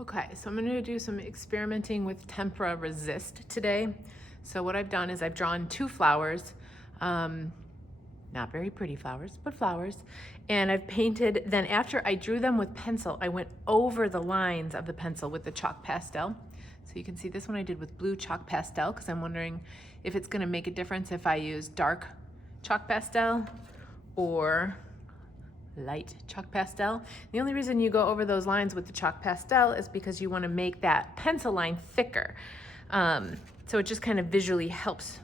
Okay, so I'm gonna do some experimenting with Tempera Resist today. So what I've done is I've drawn two flowers, not very pretty flowers, but flowers. And I've painted, then after I drew them with pencil, I went over the lines of the pencil with the chalk pastel. So you can see this one I did with blue chalk pastel because I'm wondering if it's gonna make a difference if I use dark chalk pastel or light chalk pastel. The only reason you go over those lines with the chalk pastel is because you want to make that pencil line thicker. So it just kind of visually helps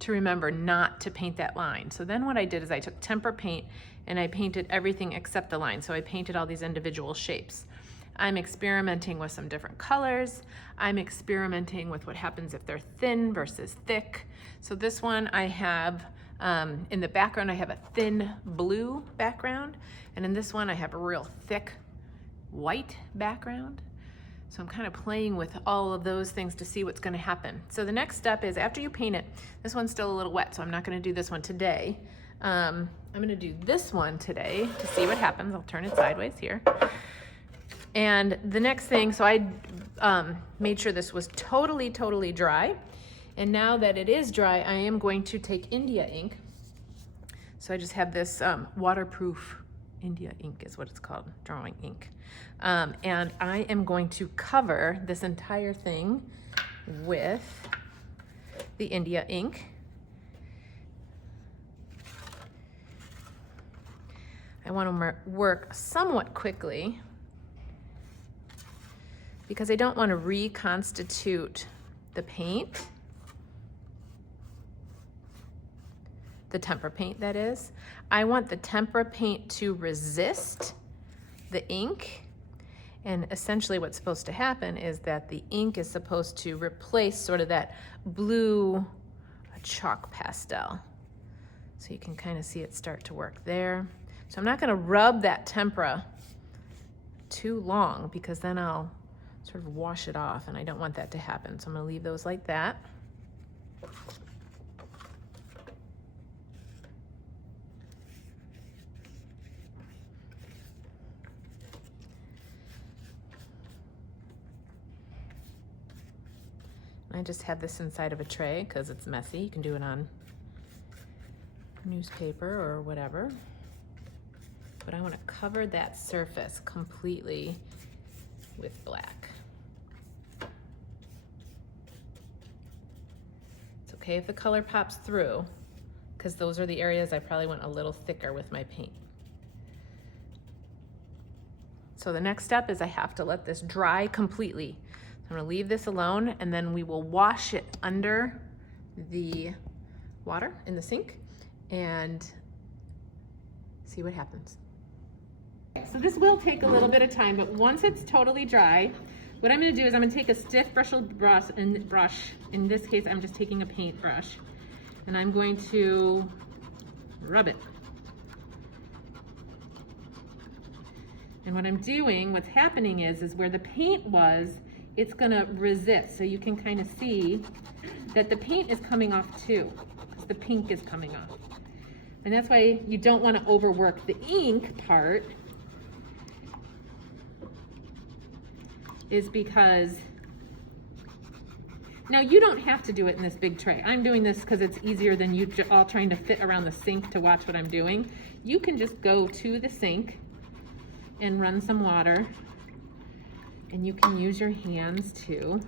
to remember not to paint that line. So then what I did is I took tempera paint and I painted everything except the line. So I painted all these individual shapes. I'm experimenting with some different colors. I'm experimenting with what happens if they're thin versus thick. So this one I have, in the background I have a thin blue background, and in this one I have a real thick white background. So I'm kind of playing with all of those things to see what's gonna happen. So the next step is after you paint it, this one's still a little wet, so I'm not gonna do this one today. I'm gonna do this one today to see what happens. I'll turn it sideways here. And the next thing, so I made sure this was totally dry. And now that it is dry, I am going to take India ink. So I just have this waterproof India ink is what it's called, drawing ink. And I am going to cover this entire thing with the India ink. I want to work somewhat quickly because I don't want to reconstitute the paint, the tempera paint that is. I want the tempera paint to resist the ink, and essentially what's supposed to happen is that the ink is supposed to replace sort of that blue chalk pastel. So you can kind of see it start to work there. So I'm not going to rub that tempera too long because then I'll sort of wash it off, and I don't want that to happen. So I'm going to leave those like that. I just have this inside of a tray because it's messy. You can do it on newspaper or whatever. But I want to cover that surface completely with black. It's okay if the color pops through because those are the areas I probably went a little thicker with my paint. So the next step is I have to let this dry completely. I'm gonna leave this alone and then we will wash it under the water in the sink and see what happens. So this will take a little bit of time, but once it's totally dry, what I'm gonna do is I'm gonna take a stiff bristled brush, in this case I'm just taking a paint brush, and I'm going to rub it. And what I'm doing, what's happening is where the paint was, it's gonna resist. So you can kind of see that the paint is coming off too, because the pink is coming off. And that's why you don't wanna overwork the ink part, is because, now you don't have to do it in this big tray. I'm doing this because it's easier than you all trying to fit around the sink to watch what I'm doing. You can just go to the sink and run some water, and you can use your hands too,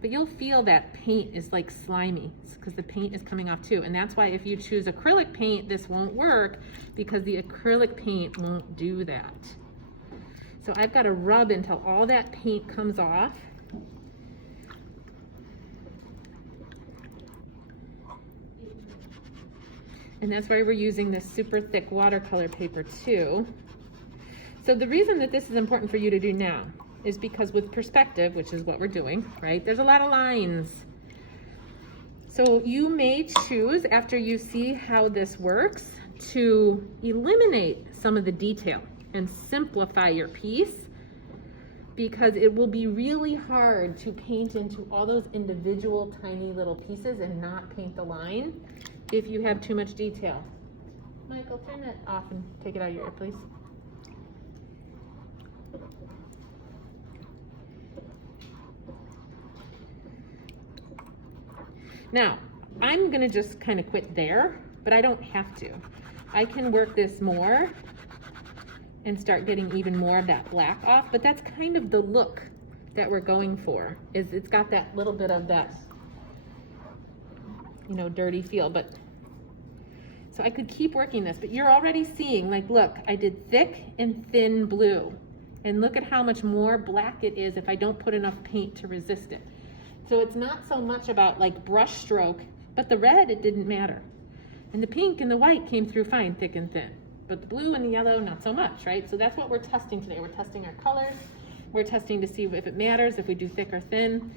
but you'll feel that paint is like slimy because the paint is coming off too. And that's why if you choose acrylic paint, this won't work because the acrylic paint won't do that. So I've got to rub until all that paint comes off. And that's why we're using this super thick watercolor paper too. So the reason that this is important for you to do now is because with perspective, which is what we're doing, right? There's a lot of lines. So you may choose, after you see how this works, to eliminate some of the detail and simplify your piece, because it will be really hard to paint into all those individual tiny little pieces and not paint the line if you have too much detail. Michael, turn that off and take it out of your ear, please. Now, I'm gonna just kind of quit there, but I don't have to. I can work this more and start getting even more of that black off, but that's kind of the look that we're going for, is it's got that little bit of that, you know, dirty feel. But so I could keep working this, but you're already seeing, like, look, I did thick and thin blue, and look at how much more black it is if I don't put enough paint to resist it. So it's not so much about like brush stroke, but the red, it didn't matter. And the pink and the white came through fine, thick and thin. But the blue and the yellow, not so much, right? So that's what we're testing today. We're testing our colors. We're testing to see if it matters, if we do thick or thin.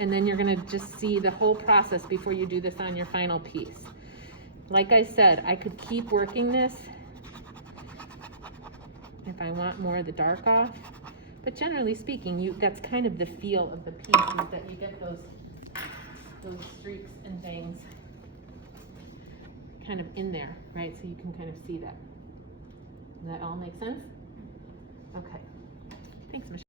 And then you're gonna just see the whole process before you do this on your final piece. Like I said, I could keep working this if I want more of the dark off. But generally speaking, that's kind of the feel of the piece, is that you get those streaks and things kind of in there, right? So you can kind of see that. Does that all make sense? Okay. Thanks, Michelle.